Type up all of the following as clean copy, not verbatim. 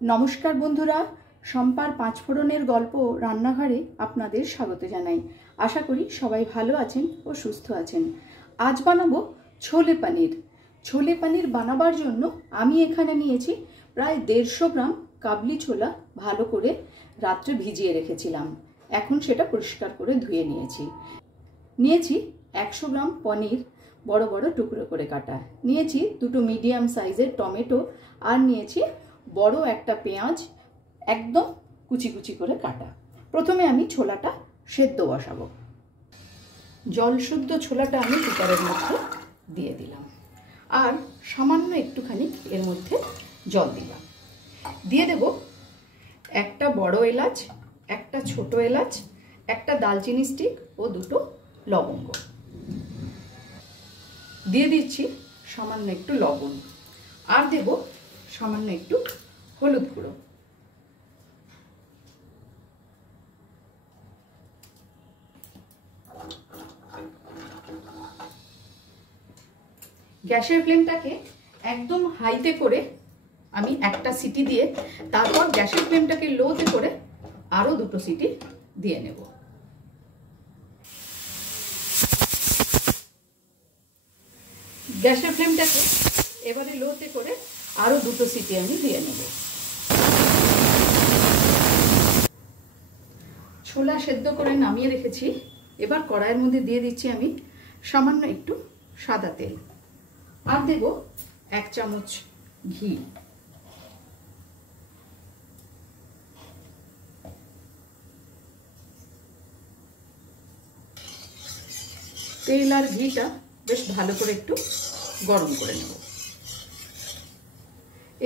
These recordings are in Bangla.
নমস্কার বন্ধুরা, শম্পার পাঁচফোড়নের গল্প রান্নাঘরে আপনাদের স্বাগত জানাই। আশা করি সবাই ভালো আছেন ও সুস্থ আছেন। আজ বানাবো ছোলে পানির। ছোলে পানির বানাবার জন্য আমি এখানে নিয়েছি প্রায় 150 গ্রাম কাবলি ছোলা। ভালো করে রাত্রে ভিজিয়ে রেখেছিলাম, এখন সেটা পরিষ্কার করে ধুয়ে নিয়েছি। নিয়েছি 100 গ্রাম পনির, বড় বড় টুকরো করে কাটা। নিয়েছি 2টো মিডিয়াম সাইজের টমেটো, আর নিয়েছি বড় একটা পেঁয়াজ, একদম কুচি কুচি করে কাটা। প্রথমে আমি ছোলাটা সেদ্ধ বসাবো। জল শুদ্ধ ছোলাটা আমি কুকারের মধ্যে দিয়ে দিলাম, আর সামান্য একটুখানি এর মধ্যে জল দিলাম। দিয়ে দেব একটা বড় এলাচ, একটা ছোট এলাচ, একটা দালচিনি স্টিক ও 2টো লবঙ্গ। দিয়ে দিচ্ছি সামান্য একটু লবণ, আর দেব সামান্য একটু হলুদ গুঁড়ো। গ্যাসের ফ্লেমটাকে একদম হাইতে করে আমি একটা সিটি দিয়ে, তারপর গ্যাসের ফ্লেমটাকে লোতে করে আরো 2টো সিটি দিয়ে নেব। গ্যাসের ফ্লেমটাকে এবারে লোতে করে আরো 2টো সিটি আমি দিয়ে নেব। ছোলা সেদ্ধ করে নামিয়ে রেখেছি। এবার কড়াইয়ের মধ্যে দিয়ে দিচ্ছি আমি সামান্য একটু সাদা তেল, আর দেব 1 চামচ ঘি। তেল আর ঘিটা বেশ ভালো করে একটু গরম করে নেব।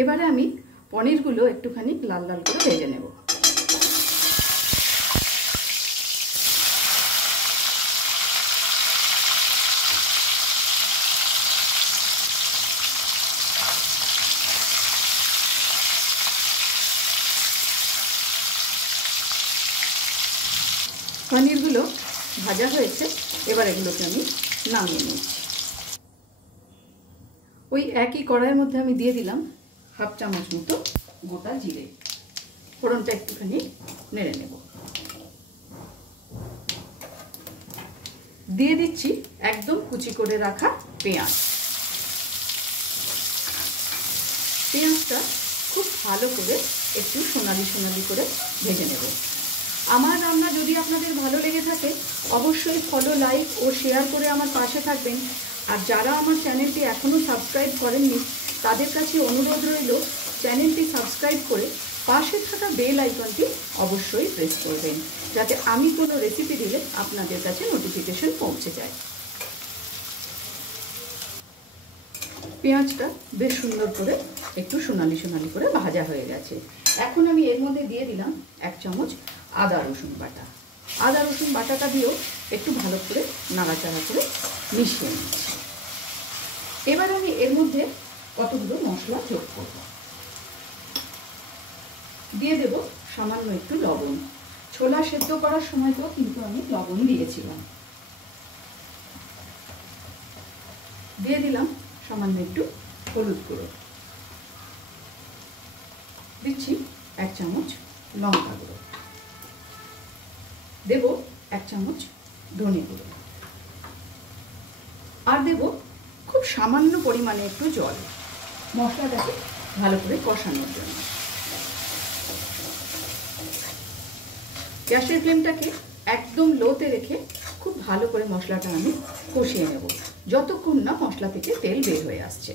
এবারে আমি পনিরগুলো একটুখানি লাল লাল করে ভেজে নেব। পনিরগুলো ভাজা হয়েছে, এবার এগুলোকে আমি নামিয়ে নিচ্ছি। ওই একই কড়াইয়ের মধ্যে আমি দিয়ে দিলাম 1/2 চামচ মতো গোটা জিরে। ফোড়নটা একটুখানি নেড়ে নেব। দিয়ে দিচ্ছি একদম কুচি করে রাখা পেঁয়াজ। পেঁয়াজটা খুব ভালো করে একটু সোনালি সোনালি করে ভেজে নেব। আমার রান্না যদি আপনাদের ভালো লেগে থাকে অবশ্যই ফলো, লাইক ও শেয়ার করে আমার পাশে থাকবেন। আর যারা আমার চ্যানেলটি এখনও সাবস্ক্রাইব করেননি তাদের কাছে অনুরোধ রইল চ্যানেলটি সাবস্ক্রাইব করে পাশে থাকা বেল আইকনটি অবশ্যই প্রেস করবেন, যাতে আমি কোনো রেসিপি দিলে আপনাদের কাছে নোটিফিকেশন পৌঁছে যায়। পেঁয়াজটা বেশ সুন্দর করে একটু সোনালি সোনালি করে ভাজা হয়ে গেছে। এখন আমি এর মধ্যে দিয়ে দিলাম 1 চামচ আদা রসুন বাটা। আদা রসুন বাটাটা দিয়েও একটু ভালো করে নাড়াচাড়া করে মিশিয়ে নিচ্ছি। এবার আমি এর মধ্যে কতগুলো মশলা যোগ করব। দিয়ে দেব সামান্য একটু লবণ। ছোলা সেদ্ধ করার সময় তো কিন্তু আমি লবণ দিয়েছিলাম। দিয়ে দিলাম সামান্য একটু হলুদ গুঁড়ো। দিচ্ছি 1 চামচ লঙ্কা গুঁড়ো। দেব 1 চামচ ধনে গুঁড়ো, আর দেব খুব সামান্য পরিমাণে একটু জল মশলাটাকে ভালো করে কষানোর জন্য। গ্যাসের ফ্লেমটাকে একদম লোতে রেখে খুব ভালো করে মশলাটা আমি কষিয়ে নেব, যতক্ষণ না মশলা থেকে তেল বের হয়ে আসছে।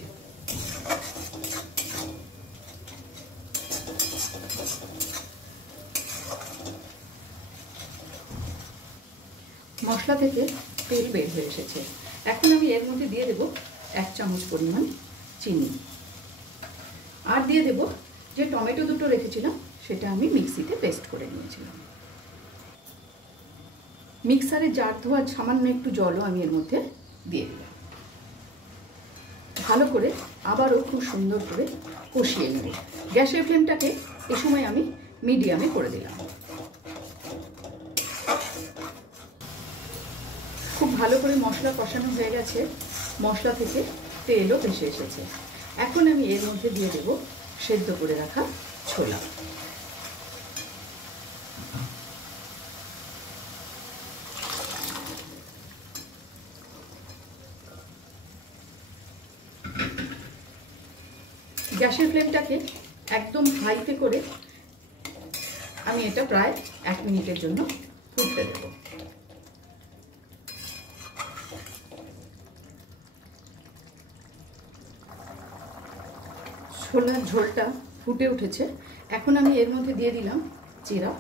মশলা থেকে তেল বের হয়ে এসেছে। এখন আমি এর মধ্যে দিয়ে দেব 1 চামচ পরিমাণ চিনি, আর দিয়ে দেব যে টমেটো 2টো রেখেছিলাম সেটা আমি মিক্সিতে পেস্ট করে নিয়েছিলাম। মিক্সারে জার ধোয়া সামান্য একটু জলও আমি এর মধ্যে দিয়ে দিলাম। ভালো করে আবারও খুব সুন্দর করে কষিয়ে নেব। গ্যাসের ফ্লেমটাকে এ সময় আমি মিডিয়ামে করে দিলাম। খুব ভালো করে মশলা কষানো হয়ে গেছে, মশলা থেকে তেলও ভেসে এসেছে। এখন আমি এর মধ্যে দিয়ে দেব সেদ্ধ করে রাখা ছোলা। ছোলা। গ্যাসের ফ্লেমটাকে একদম হাইতে করে আমি এটা প্রায় 1 মিনিটের জন্য ফুটতে দেব। ছোলার ঝোলটা ফুটে উঠেছে। এখন আমি এর মধ্যে দিয়ে দিলাম চেরা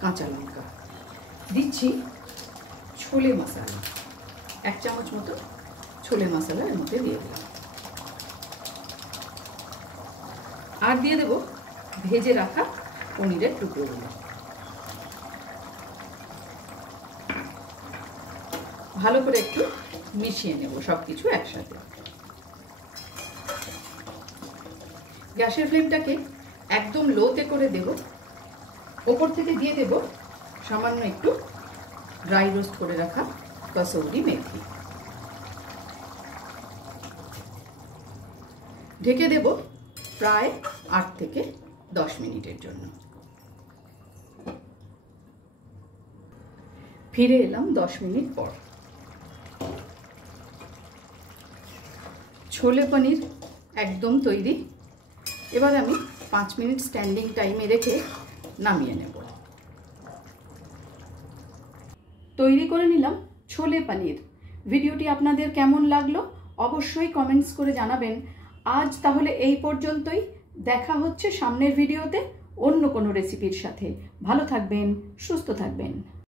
কাঁচা লঙ্কা, দিচ্ছি ছোলে মশলা, 1 চামচ মতো ছোলে মশলা এর মধ্যে দিয়ে দিলাম, আর দিয়ে দেব ভেজে রাখা পনিরের টুকরোগুলো। ভালো করে একটু মিশিয়ে নেব সবকিছু একসাথে। গ্যাসের ফ্লেমটাকে একদম লোতে করে দেব। ওপর থেকে দিয়ে দেব সামান্য একটু ড্রাই রোস্ট করে রাখা কসুরি মেথি। ঢেকে দেব প্রায় 8 থেকে 10 মিনিটের জন্য। ফিরে এলাম 10 মিনিট পর। ছোলে পনির একদম তৈরি। এবার আমি 5 মিনিট স্ট্যান্ডিং টাইমে রেখে নামিয়ে নেব। তৈরি করে নিলাম ছোলে পনির। ভিডিওটি আপনাদের কেমন লাগলো অবশ্যই কমেন্টস করে জানাবেন। আজ তাহলে এই পর্যন্তই। দেখা হচ্ছে সামনের ভিডিওতে অন্য কোনো রেসিপির সাথে। ভালো থাকবেন, সুস্থ থাকবেন।